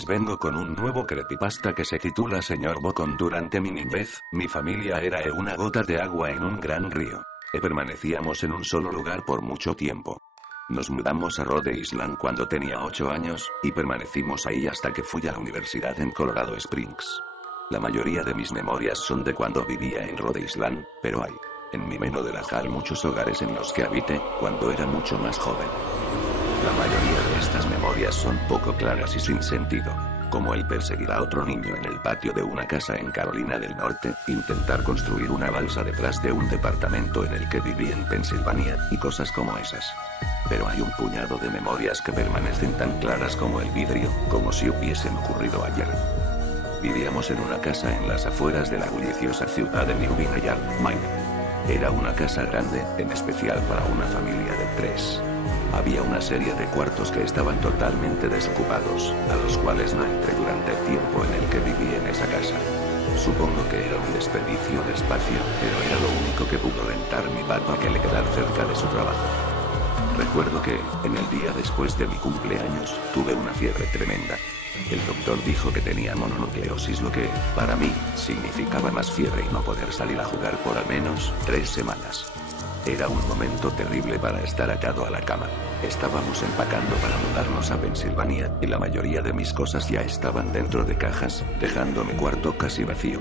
les vengo con un nuevo creepypasta que se titula Señor Bocón. Durante mi niñez, mi familia era una gota de agua en un gran río. Permanecíamos en un solo lugar por mucho tiempo. Nos mudamos a Rhode Island cuando tenía 8 años, y permanecimos ahí hasta que fui a la universidad en Colorado Springs. La mayoría de mis memorias son de cuando vivía en Rhode Island, pero hay, en mi meno de la Hall, muchos hogares en los que habité, cuando era mucho más joven. La mayoría de estas memorias son poco claras y sin sentido, como el perseguir a otro niño en el patio de una casa en Carolina del Norte, intentar construir una balsa detrás de un departamento en el que viví en Pensilvania, y cosas como esas. Pero hay un puñado de memorias que permanecen tan claras como el vidrio, como si hubiesen ocurrido ayer. Vivíamos en una casa en las afueras de la bulliciosa ciudad de New Vineyard, Maine. Era una casa grande, en especial para una familia de 3. Había una serie de cuartos que estaban totalmente desocupados, a los cuales no entré durante el tiempo en el que viví en esa casa. Supongo que era un desperdicio de espacio, pero era lo único que pudo rentar mi papá que le quedara cerca de su trabajo. Recuerdo que, en el día después de mi cumpleaños, tuve una fiebre tremenda. El doctor dijo que tenía mononucleosis, lo que, para mí, significaba más fiebre y no poder salir a jugar por al menos 3 semanas. Era un momento terrible para estar atado a la cama. Estábamos empacando para mudarnos a Pensilvania, y la mayoría de mis cosas ya estaban dentro de cajas, dejando mi cuarto casi vacío.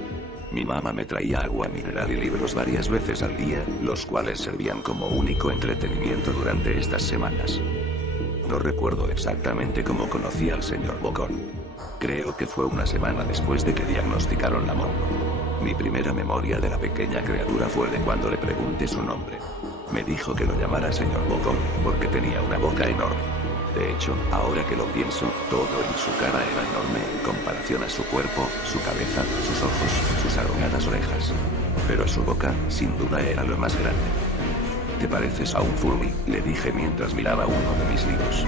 Mi mamá me traía agua mineral y libros varias veces al día, los cuales servían como único entretenimiento durante estas semanas. No recuerdo exactamente cómo conocí al señor Bocón. Creo que fue una semana después de que diagnosticaron la mono. Mi primera memoria de la pequeña criatura fue de cuando le pregunté su nombre. Me dijo que lo llamara señor Bocón, porque tenía una boca enorme. De hecho, ahora que lo pienso, todo en su cara era enorme en comparación a su cuerpo, su cabeza, sus ojos, sus arrugadas orejas. Pero su boca, sin duda, era lo más grande. ¿Te pareces a un Furby?, le dije mientras miraba uno de mis libros.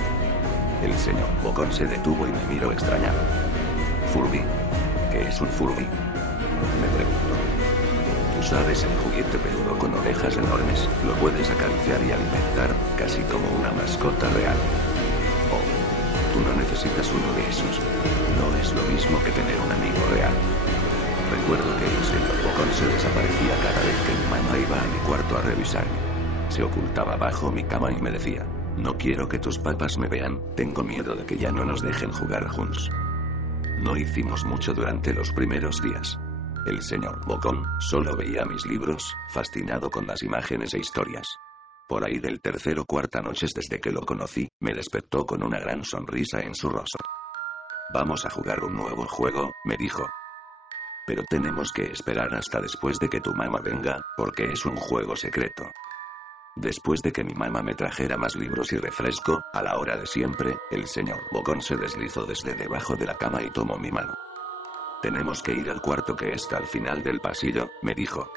El señor Bocón se detuvo y me miró extrañado. ¿Furby? ¿Qué es un Furby?, me preguntó. Tú sabes, el juguete peludo con orejas enormes, lo puedes acariciar y alimentar, casi como una mascota real. Oh, tú no necesitas uno de esos. No es lo mismo que tener un amigo real. Recuerdo que el señor Bocón se desaparecía cada vez que mi mamá iba a mi cuarto a revisarme. Se ocultaba bajo mi cama y me decía: no quiero que tus papás me vean, tengo miedo de que ya no nos dejen jugar juntos. No hicimos mucho durante los primeros días. El señor Bocón solo veía mis libros, fascinado con las imágenes e historias. Por ahí del tercer o cuarta noches desde que lo conocí, me despertó con una gran sonrisa en su rostro. Vamos a jugar un nuevo juego, me dijo. Pero tenemos que esperar hasta después de que tu mamá venga, porque es un juego secreto. Después de que mi mamá me trajera más libros y refresco, a la hora de siempre, el señor Bocón se deslizó desde debajo de la cama y tomó mi mano. Tenemos que ir al cuarto que está al final del pasillo, me dijo.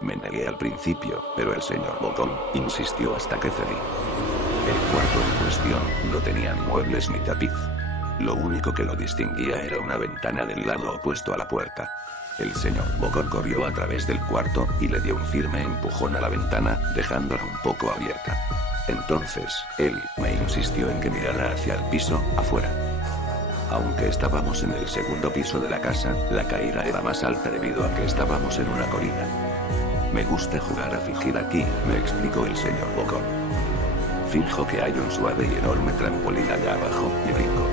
Me negué al principio, pero el señor Bocón insistió hasta que cedí. El cuarto en cuestión no tenía muebles ni tapiz. Lo único que lo distinguía era una ventana del lado opuesto a la puerta. El señor Bocón corrió a través del cuarto y le dio un firme empujón a la ventana, dejándola un poco abierta. Entonces, él me insistió en que mirara hacia el piso, afuera. Aunque estábamos en el segundo piso de la casa, la caída era más alta debido a que estábamos en una colina. Me gusta jugar a fingir aquí, me explicó el señor Bocón. Finjo que hay un suave y enorme trampolín allá abajo, y brinco.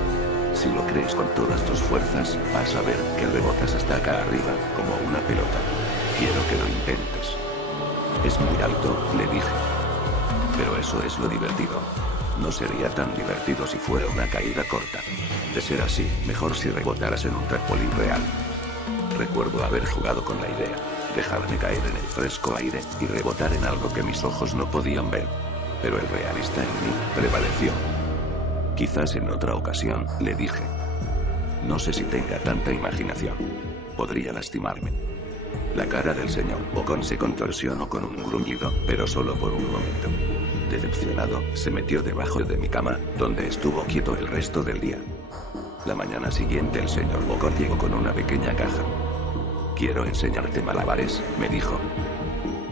Si lo crees con todas tus fuerzas, vas a ver que rebotas hasta acá arriba, como una pelota. Quiero que lo intentes. Es muy alto, le dije. Pero eso es lo divertido. No sería tan divertido si fuera una caída corta. De ser así, mejor si rebotaras en un trampolín real. Recuerdo haber jugado con la idea, dejarme caer en el fresco aire, y rebotar en algo que mis ojos no podían ver. Pero el realista en mí prevaleció. Quizás en otra ocasión, le dije. No sé si tenga tanta imaginación. Podría lastimarme. La cara del señor Bocón se contorsionó con un gruñido, pero solo por un momento. Decepcionado, se metió debajo de mi cama, donde estuvo quieto el resto del día. La mañana siguiente el señor Bocón llegó con una pequeña caja. Quiero enseñarte malabares, me dijo.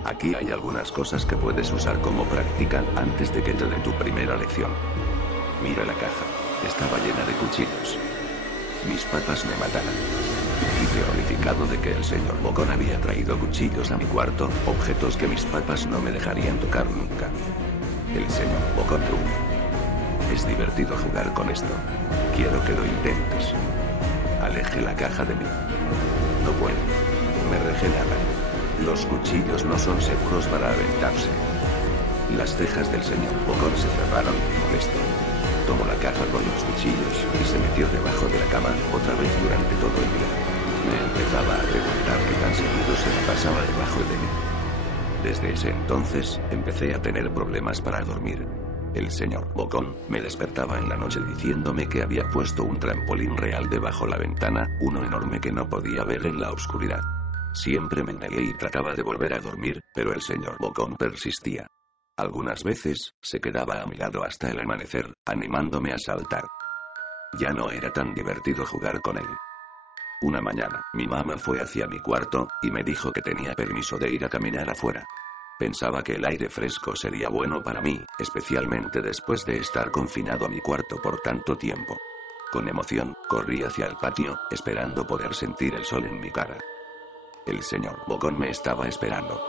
Aquí hay algunas cosas que puedes usar como práctica antes de que te dé tu primera lección. Mira la caja. Estaba llena de cuchillos. mis papás me mataran. Fui horrificado de que el señor Bocón había traído cuchillos a mi cuarto, objetos que mis papás no me dejarían tocar nunca. El señor Bocón ruge. Es divertido jugar con esto. Quiero que lo intentes. Aleje la caja de mí. No puedo. Me regeneran. Los cuchillos no son seguros para aventarse. Las cejas del señor Bocón se cerraron, molesto. Tomó la caja con los cuchillos y se metió debajo de la cama, otra vez durante todo el día. Me empezaba a preguntar qué tan seguido se me pasaba debajo de mí. Desde ese entonces, empecé a tener problemas para dormir. El señor Bocón me despertaba en la noche diciéndome que había puesto un trampolín real debajo la ventana, uno enorme que no podía ver en la oscuridad. Siempre me negué y trataba de volver a dormir, pero el señor Bocón persistía. Algunas veces, se quedaba a mi lado hasta el amanecer, animándome a saltar. Ya no era tan divertido jugar con él. Una mañana, mi mamá fue hacia mi cuarto, y me dijo que tenía permiso de ir a caminar afuera. Pensaba que el aire fresco sería bueno para mí, especialmente después de estar confinado a mi cuarto por tanto tiempo. Con emoción, corrí hacia el patio, esperando poder sentir el sol en mi cara. El señor Bocón me estaba esperando.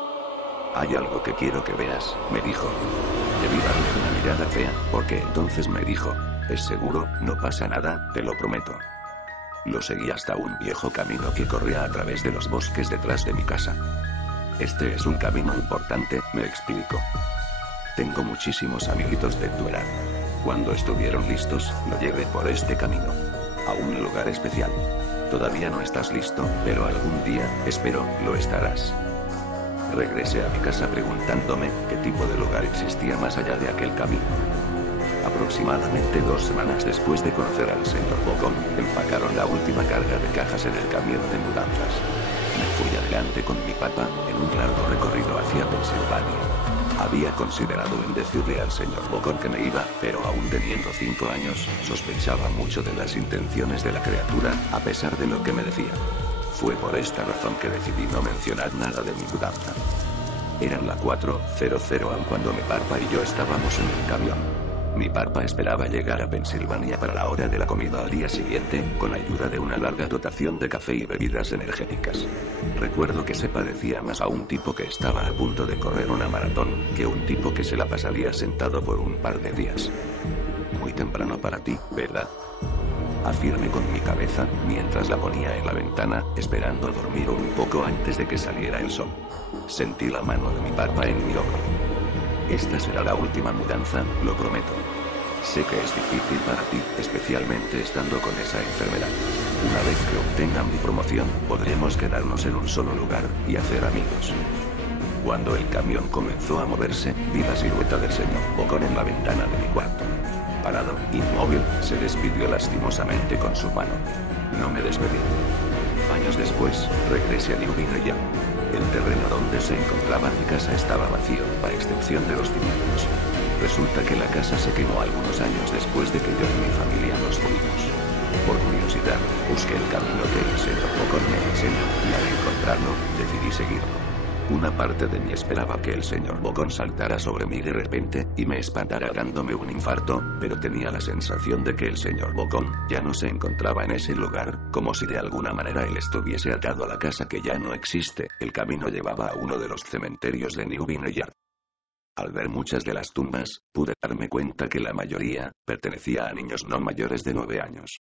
Hay algo que quiero que veas, me dijo. Debí darle una mirada fea, porque entonces me dijo, ¿es seguro? No pasa nada, te lo prometo. Lo seguí hasta un viejo camino que corría a través de los bosques detrás de mi casa. Este es un camino importante, me explicó. Tengo muchísimos amiguitos de tu edad. Cuando estuvieron listos, lo llevé por este camino. A un lugar especial. Todavía no estás listo, pero algún día, espero, lo estarás. Regresé a mi casa preguntándome qué tipo de lugar existía más allá de aquel camino. Aproximadamente 2 semanas después de conocer al señor Bocón, empacaron la última carga de cajas en el camión de mudanzas. Me fui adelante con mi papá, en un largo recorrido hacia Pensilvania. Había considerado en decirle al señor Bocón que me iba, pero aún teniendo 5 años, sospechaba mucho de las intenciones de la criatura, a pesar de lo que me decía. Fue por esta razón que decidí no mencionar nada de mi mudanza. Eran las 4:00 am cuando mi papá y yo estábamos en el camión. Mi papá esperaba llegar a Pensilvania para la hora de la comida al día siguiente, con ayuda de una larga dotación de café y bebidas energéticas. Recuerdo que se parecía más a un tipo que estaba a punto de correr una maratón, que un tipo que se la pasaría sentado por un par de días. Muy temprano para ti, ¿verdad? Afirmé con mi cabeza, mientras la ponía en la ventana, esperando dormir un poco antes de que saliera el sol. Sentí la mano de mi papá en mi hombro. Esta será la última mudanza, lo prometo. Sé que es difícil para ti, especialmente estando con esa enfermedad. Una vez que obtenga mi promoción, podremos quedarnos en un solo lugar, y hacer amigos. Cuando el camión comenzó a moverse, vi la silueta del señor Bocón en la ventana de mi cuarto. Parado, inmóvil, se despidió lastimosamente con su mano. No me despedí. Años después, regresé a New York. El terreno donde se encontraba mi casa estaba vacío, a excepción de los cimientos. Resulta que la casa se quemó algunos años después de que yo y mi familia nos fuimos. Por curiosidad, busqué el camino que el señor Bocón me enseñó, y al encontrarlo, decidí seguirlo. Una parte de mí esperaba que el señor Bocón saltara sobre mí de repente, y me espantara dándome un infarto, pero tenía la sensación de que el señor Bocón ya no se encontraba en ese lugar, como si de alguna manera él estuviese atado a la casa que ya no existe. El camino llevaba a uno de los cementerios de New York. Al ver muchas de las tumbas, pude darme cuenta que la mayoría pertenecía a niños no mayores de 9 años.